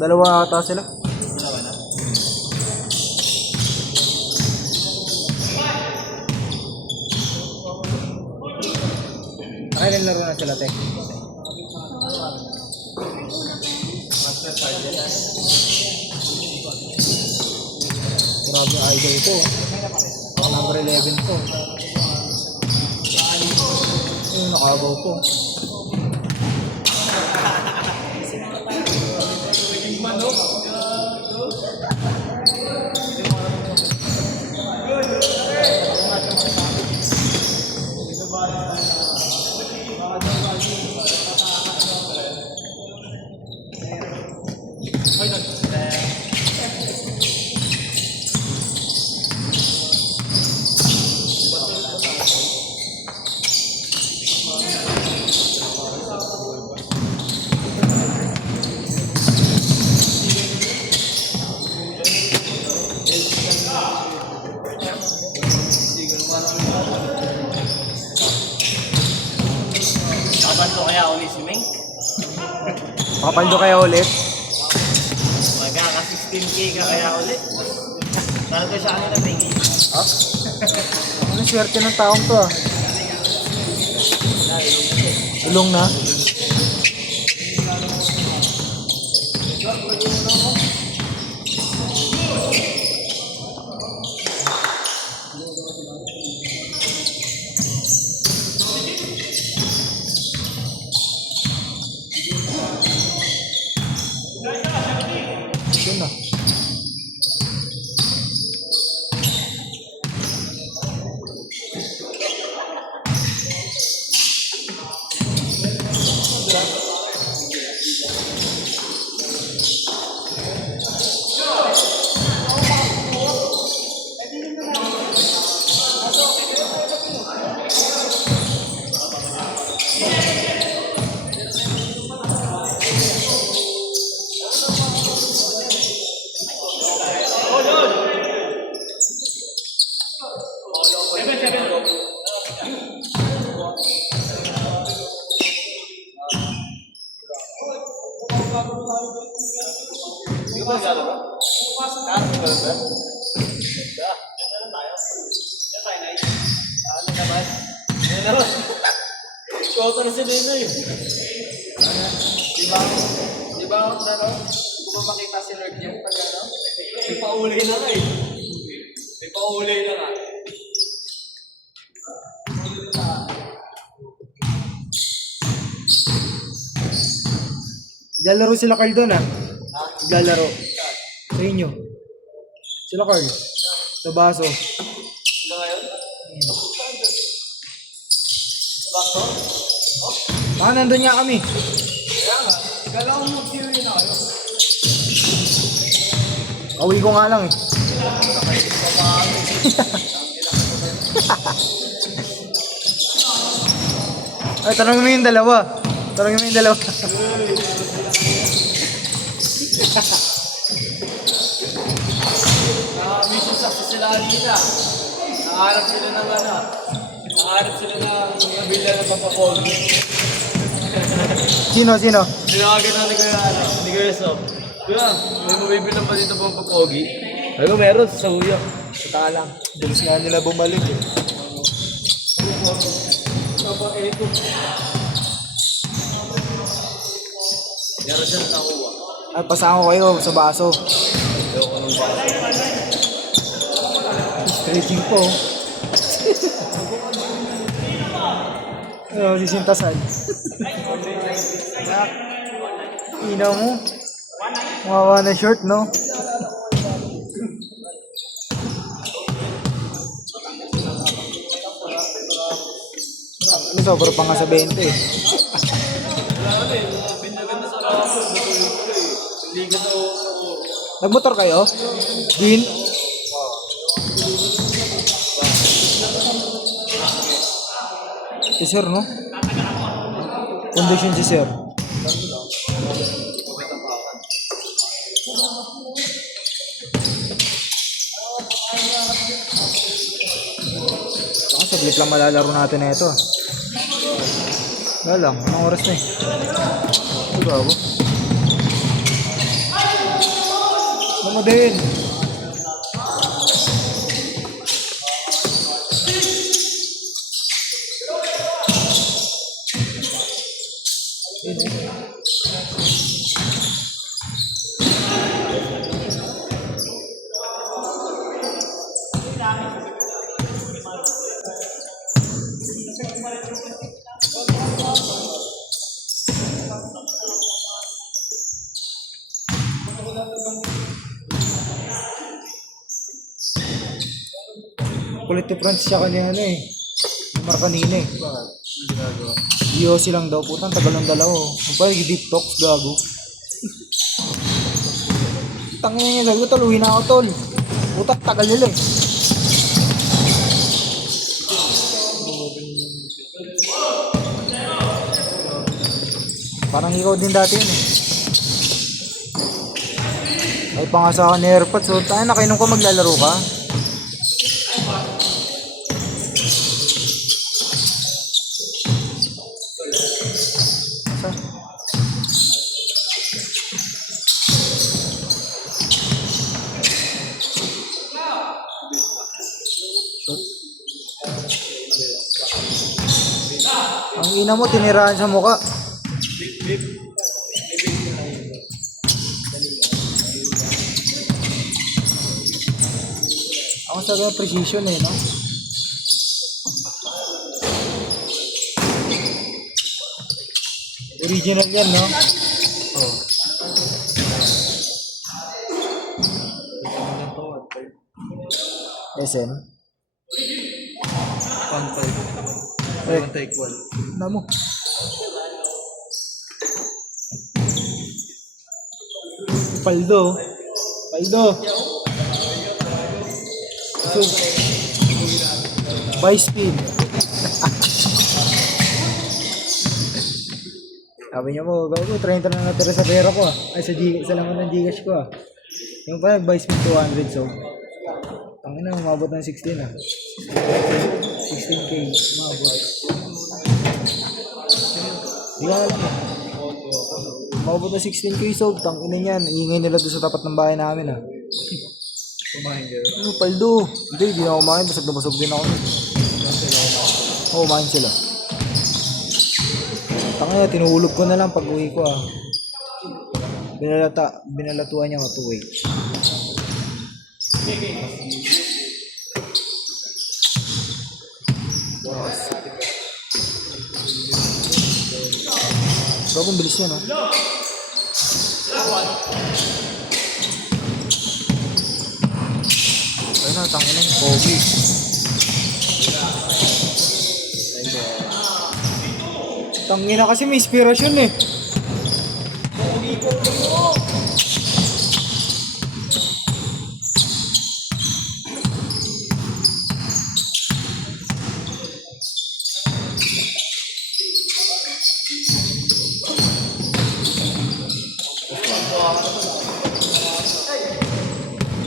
Dalawa ata sila. Nakailan laro na sila, te? Grabe yung idol ko. Number 11 ko. Yung nakabaw ko. Kapaldo kaya ulit si Ming? Makapaldo kaya ulit? Magkaka 16k ka kaya ulit? Talaga siya kanina Ming. Ha? Ano swerte ng taong to ah? Ilong na? Yun na. Koto na si Lino yun. Di ba ako na kung ba makita si Lord niya pag ano? May paulay na nga eh. May paulay na nga. Naglalaro sila Carl doon ah. Naglalaro. Sa inyo. Sila Carl. Sa baso. Sino ngayon? Bakto? Baka nandun nga kami. Kaya nga. Kala ko mag-theory na kayo. Awi ko nga lang eh. Ay, tanongin mo yung dalawa. Tanongin mo yung dalawa. Mission success sila kanina. Nakaharap sila ng ano. Nakaharap sila ng nabila ng papapogi. Sino? Tinawagan na ni Kuya Sob. Kuya, may mabibilang pa dito pang papogi. Ay ko meron sa Uyo. Sa Talang. Bilis nga nila bumalik eh. Meron siya nakuha. Ay, pasama ko kayo sa baso. Ayoko nung bata. Stretching po. Ano, sisintasan. Ina mo. Mawawa na short, no? Ano, sobra pa nga sa 20 eh. Nagmotor kayo? Din? Si sir, no? Condition si sir. Saka saglit lang malalaro natin na ito. Wala lang, anong oras na eh? Ito ba ako? mo din. Kulit ni Franz siya kanina ano eh. Mar kanina eh. Iyo silang daw. Putang tagal ng dalaw. Magpapag deep talks gago. Tangin niya sabi ko tol. Uwi na ako tol. Putang tagal nila eh. Parang ikaw din dati yun eh. Ay pa nga sa akin ni AirPods. So tayo nakainom ka maglalaro ka. Ang ina mo, tinirahan sa mukha. Ako sabi ng precision eh, no? Original yan, no? Oh. SM? 1-5. Eh, Take 1. na mo. Paldo. Paldo. So, by speed. Sabi niya mo, gago, 30 na natira sa pera ko ah. Ay, sa laman ng Gcash ko ah. Yung pala, by speed 200, so. Tangin na, umabot ng 16 ah. 16K, umabot. Di ka alam ah. Umabot na 16K, so. Tangin na yan, iingay nila doon sa tapat ng bahay namin ah. Kumain kayo. Ano, paldo? Hindi, di na ako kumain. Basag na basag din ako. Oo, kumain sila. Tangina, tinuulog ko na lang pag uwi ko ah. Binalatuan niya ako to wait. Bagong bilis niya, no? Ayun na, tangina yung Kobe. Tangina kasi may inspirasyon eh.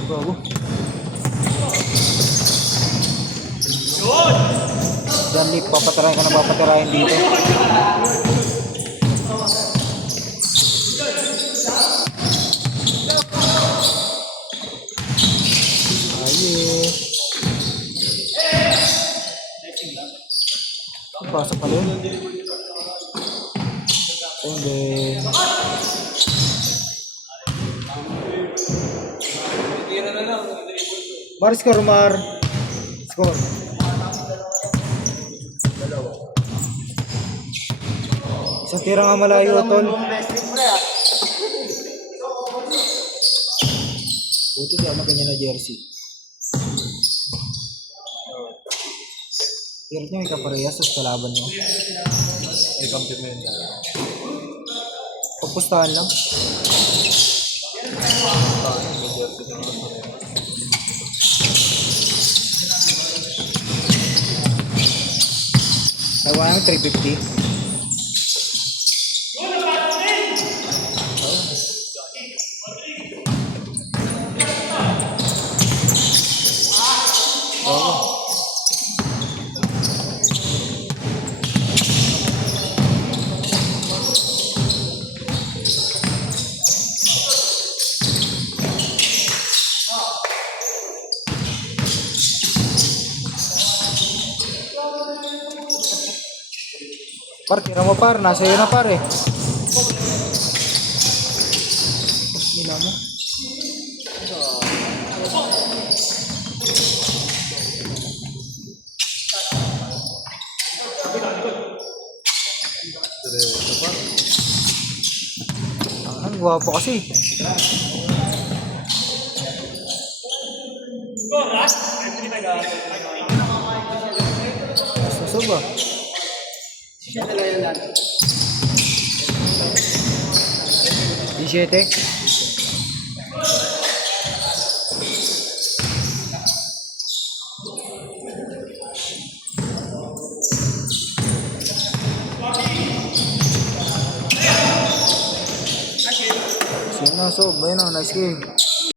Bago. Yan, Nick, papatirahin ka na papatirahin dito. Ayun. Pasok ka rin. And then... Mar, score, Mar. Score. Isang tira nga malayo, tol. Buti di ako kanya na jersey. Tira nyo, ikaparehas sa kalaban nyo. May compliment. Pagpustahan lang. Nawa ng 350. Par, tira mo par, nasa iyo na par eh. Gila mo. Ang gwapo kasi. Susog ba? Siya talaga yan lang. 17. Sino na, so, ayun na, nice game.